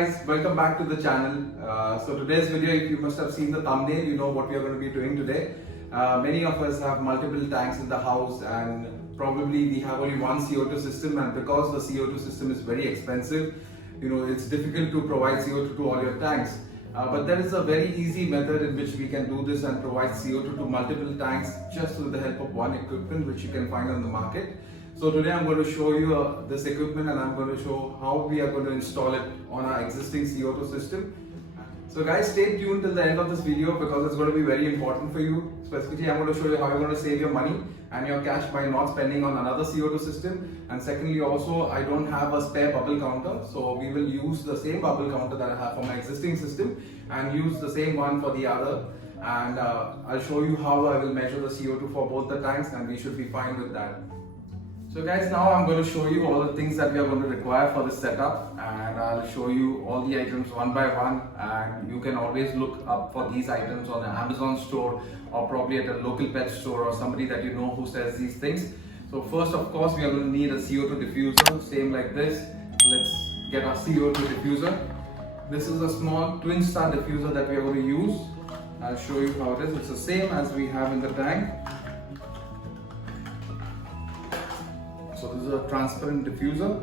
guys, welcome back to the channel. So today's video, if you must have seen the thumbnail, you know what we are going to be doing today. Many of us have multiple tanks in the house and probably we have only one CO2 system, and because the CO2 system is very expensive, you know, it's difficult to provide CO2 to all your tanks. But there is a very easy method in which we can do this and provide CO2 to multiple tanks just with the help of one equipment which you can find on the market. So today I'm going to show you this equipment, and I'm going to show how we are going to install it on our existing CO2 system. So guys, stay tuned till the end of this video because it's going to be very important for you. Specifically, I'm going to show you how you're going to save your money and your cash by not spending on another CO2 system. And secondly, also I don't have a spare bubble counter, so we will use the same bubble counter that I have for my existing system and use the same one for the other. And I'll show you how I will measure the CO2 for both the tanks, and we should be fine with that. So guys, now I'm going to show you all the things that we are going to require for this setup, and I'll show you all the items one by one, and you can always look up for these items on an Amazon store or probably at a local pet store or somebody that you know who sells these things. So first, of course, we are going to need a CO2 diffuser, same like this. Let's get our CO2 diffuser. This is a small twin star diffuser that we are going to use. I'll show you how it is. It's the same as we have in the tank. So this is a transparent diffuser.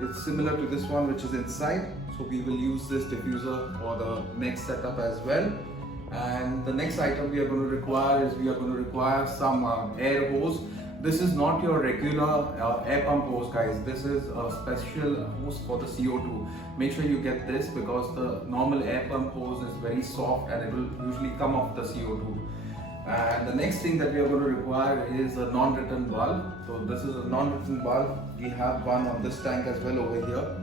It's similar to this one which is inside. So we will use this diffuser for the next setup as well. And the next item we are going to require is some air hose. This is not your regular air pump hose, guys. This is a special hose for the CO2. Make sure you get this because the normal air pump hose is very soft and it will usually come off the CO2. And the next thing that we are going to require is a non-return valve. So this is a non-return valve. We have one on this tank as well over here.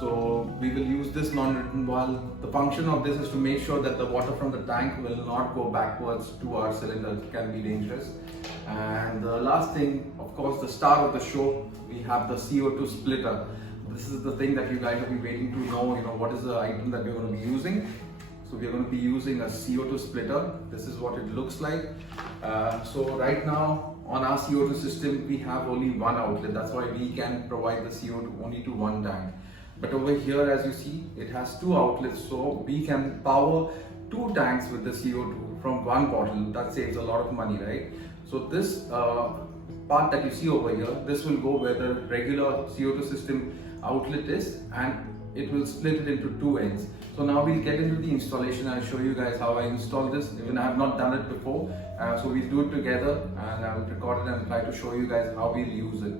So we will use this non-return valve. The function of this is to make sure that the water from the tank will not go backwards to our cylinder. It can be dangerous. And the last thing, of course, the star of the show, we have the CO2 splitter. This is the thing that you guys will be waiting to know, what is the item that we're going to be using. So we are going to be using a CO2 splitter. This is what it looks like. So right now on our CO2 system, we have only one outlet. That's why we can provide the CO2 only to one tank. But over here, as you see, it has two outlets. So we can power two tanks with the CO2 from one bottle. That saves a lot of money, right? So this part that you see over here, this will go where the regular CO2 system outlet is, and it will split it into two ends. So now we'll get into the installation. I'll show you guys how I install this. Even I have not done it before. So we'll do it together and I will record it and try to show you guys how we'll use it.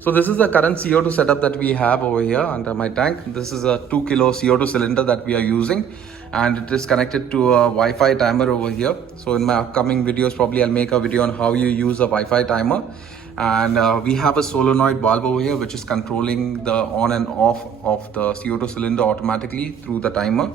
So this is the current CO2 setup that we have over here under my tank. This is a 2 kilo CO2 cylinder that we are using, and it is connected to a Wi-Fi timer over here. So in my upcoming videos, probably I'll make a video on how you use a Wi-Fi timer. And we have a solenoid valve over here which is controlling the on and off of the CO2 cylinder automatically through the timer.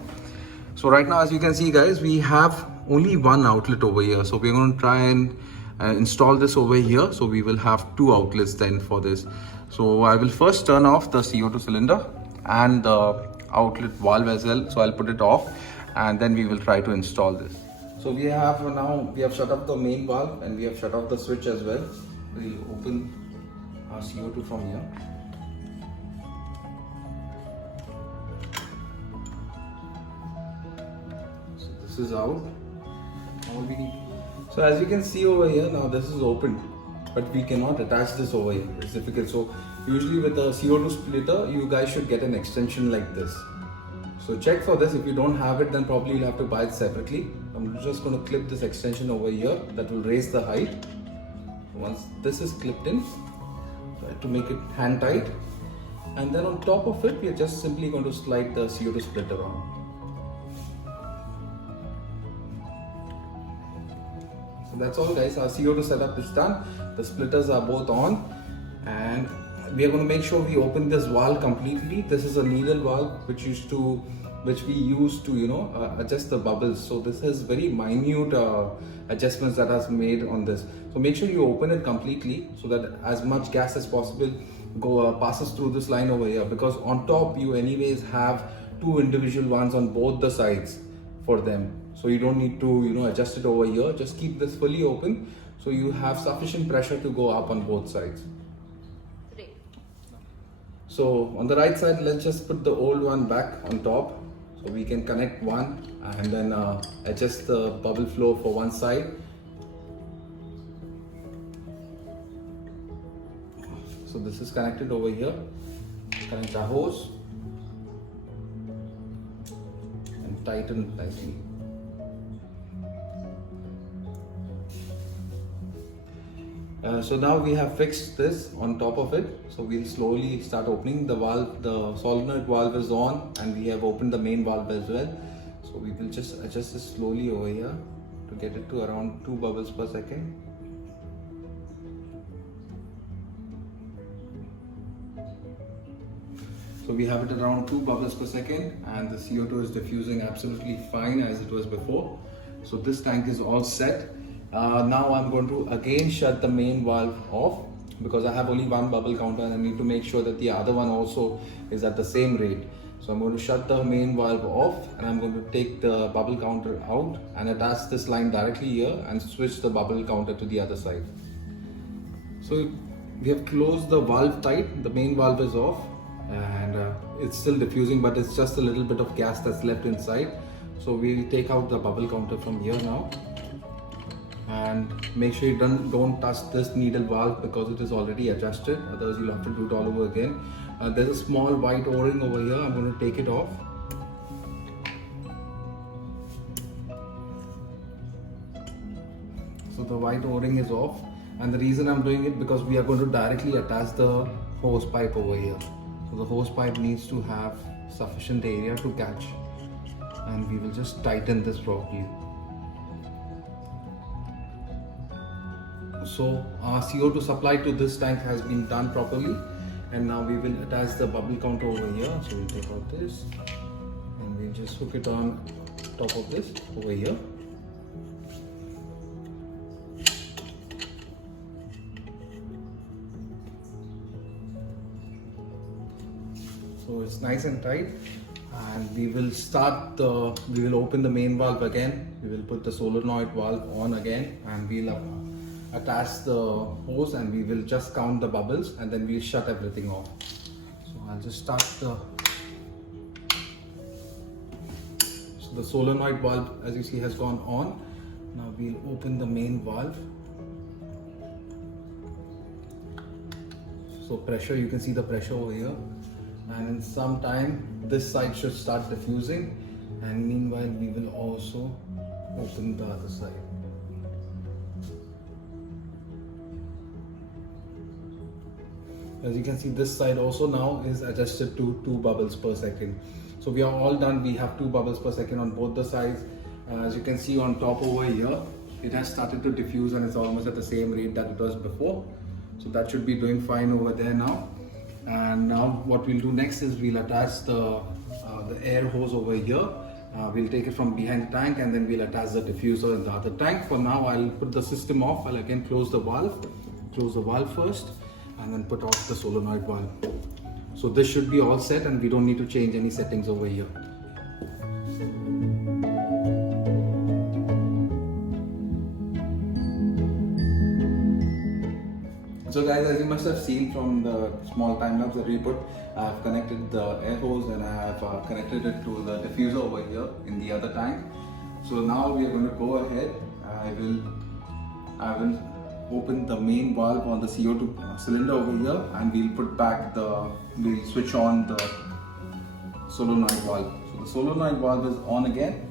So right now, as you can see guys, we have only one outlet over here. So we're going to try and install this over here. So we will have two outlets then for this. So I will first turn off the CO2 cylinder and the outlet valve as well. So I'll put it off and then we will try to install this. So we have shut off the main valve and we have shut off the switch as well. We'll open our CO2 from here. So this is out. So as you can see over here, now this is open, but we cannot attach this over here. It's difficult. So usually with a CO2 splitter, you guys should get an extension like this. So check for this. If you don't have it, then probably you'll have to buy it separately. I'm just going to clip this extension over here that will raise the height. Once this is clipped in, try to make it hand tight, and then on top of it we are just simply going to slide the CO2 splitter on. So that's all guys, our CO2 setup is done. The splitters are both on, and we are going to make sure we open this valve completely. This is a needle valve which we use to adjust the bubbles. So this has very minute adjustments that are made on this. So make sure you open it completely so that as much gas as possible passes through this line over here, because on top you anyways have two individual ones on both the sides for them. So you don't need to adjust it over here. Just keep this fully open so you have sufficient pressure to go up on both sides. So on the right side, let's just put the old one back on top. So we can connect one and then adjust the bubble flow for one side. So this is connected over here. Connect the hose and tighten nicely. So now we have fixed this on top of it. So we'll slowly start opening the valve. The solenoid valve is on and we have opened the main valve as well. So we will just adjust this slowly over here to get it to around 2 bubbles per second. So we have it around 2 bubbles per second and the CO2 is diffusing absolutely fine as it was before. So this tank is all set. Now I'm going to again shut the main valve off because I have only one bubble counter and I need to make sure that the other one also is at the same rate. So I'm going to shut the main valve off and I'm going to take the bubble counter out and attach this line directly here and switch the bubble counter to the other side. So we have closed the valve tight, the main valve is off and it's still diffusing, but it's just a little bit of gas that's left inside. So we'll take out the bubble counter from here now. And make sure you don't touch this needle valve because it is already adjusted, otherwise you'll have to do it all over again. There's a small white o-ring over here. I'm going to take it off. So the white o-ring is off, and the reason I'm doing it because we are going to directly attach the hose pipe over here. So the hose pipe needs to have sufficient area to catch, and we will just tighten this properly. So our CO2 supply to this tank has been done properly, and now we will attach the bubble counter over here. So we'll take out this and we'll just hook it on top of this over here. So it's nice and tight, and we will open the main valve again. We will put the solenoid valve on again and we'll attach the hose and we will just count the bubbles and then we'll shut everything off. So I'll just start the solenoid valve, as you see, has gone on. Now we'll open the main valve. So pressure, you can see the pressure over here, and in some time this side should start diffusing, and meanwhile we will also open the other side. As you can see, this side also now is adjusted to 2 bubbles per second. So we are all done. We have 2 bubbles per second on both the sides. As you can see on top over here, it has started to diffuse and it's almost at the same rate that it was before. So that should be doing fine over there now. And now what we'll do next is we'll attach the air hose over here. We'll take it from behind the tank and then we'll attach the diffuser in the other tank. For now, I'll put the system off. I'll again close the valve. Close the valve first, and then put off the solenoid valve. So this should be all set and we don't need to change any settings over here. So guys, as you must have seen from the small time lapse that we put, I have connected the air hose and I have connected it to the diffuser over here in the other tank. So now we are going to go ahead. I will open the main valve on the CO2 cylinder over here, and we'll switch on the solenoid valve. So the solenoid valve is on again.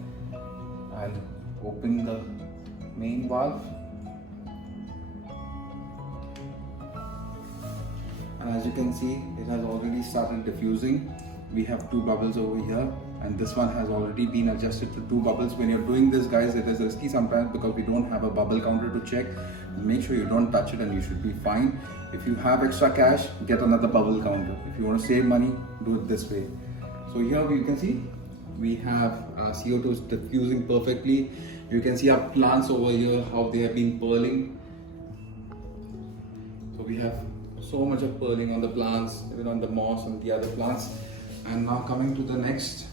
I'll open the main valve, and as you can see, it has already started diffusing. We have 2 bubbles over here, and this one has already been adjusted to 2 bubbles. When you're doing this, guys, it is risky sometimes because we don't have a bubble counter to check. Make sure you don't touch it and you should be fine. If you have extra cash, get another bubble counter. If you want to save money, do it this way. So here you can see we have CO2 diffusing perfectly. You can see our plants over here, how they have been pearling. So we have so much of pearling on the plants, even on the moss and the other plants. And now coming to the next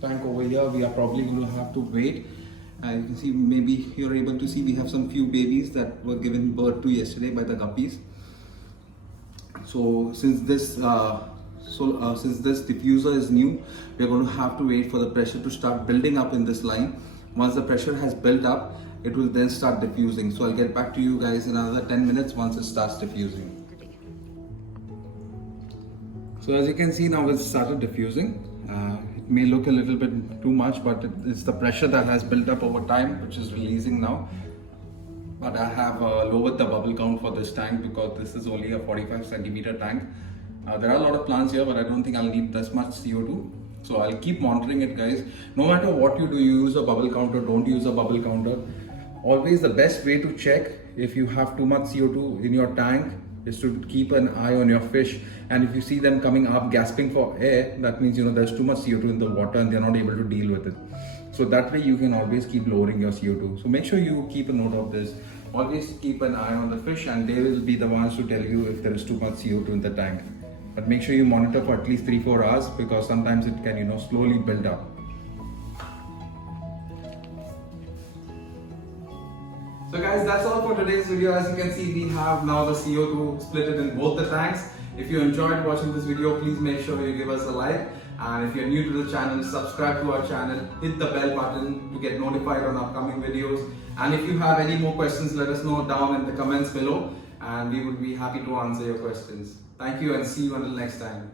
tank over here, we are probably going to have to wait. You can see, maybe you're able to see, we have some few babies that were given birth to yesterday by the guppies. So since this diffuser is new, we're going to have to wait for the pressure to start building up in this line. Once the pressure has built up, it will then start diffusing. So I'll get back to you guys in another 10 minutes once it starts diffusing. So as you can see now, it's started diffusing. It may look a little bit too much, but it's the pressure that has built up over time which is releasing now. But I have lowered the bubble count for this tank because this is only a 45 centimeter tank. There are a lot of plants here, but I don't think I'll need this much CO2. So I'll keep monitoring it, guys. No matter what you do, you use a bubble counter, don't use a bubble counter. Always the best way to check if you have too much CO2 in your tank is to keep an eye on your fish. And if you see them coming up gasping for air, that means there's too much CO2 in the water and they're not able to deal with it. So that way you can always keep lowering your CO2. So make sure you keep a note of this. Always keep an eye on the fish and they will be the ones to tell you if there is too much CO2 in the tank. But make sure you monitor for at least 3-4 hours because sometimes it can slowly build up. So guys, that's all for today's video. As you can see, we have now the CO2 split it in both the tanks. If you enjoyed watching this video, please make sure you give us a like. And if you're new to the channel, subscribe to our channel, hit the bell button to get notified on upcoming videos. And if you have any more questions, let us know down in the comments below and we would be happy to answer your questions. Thank you and see you until next time.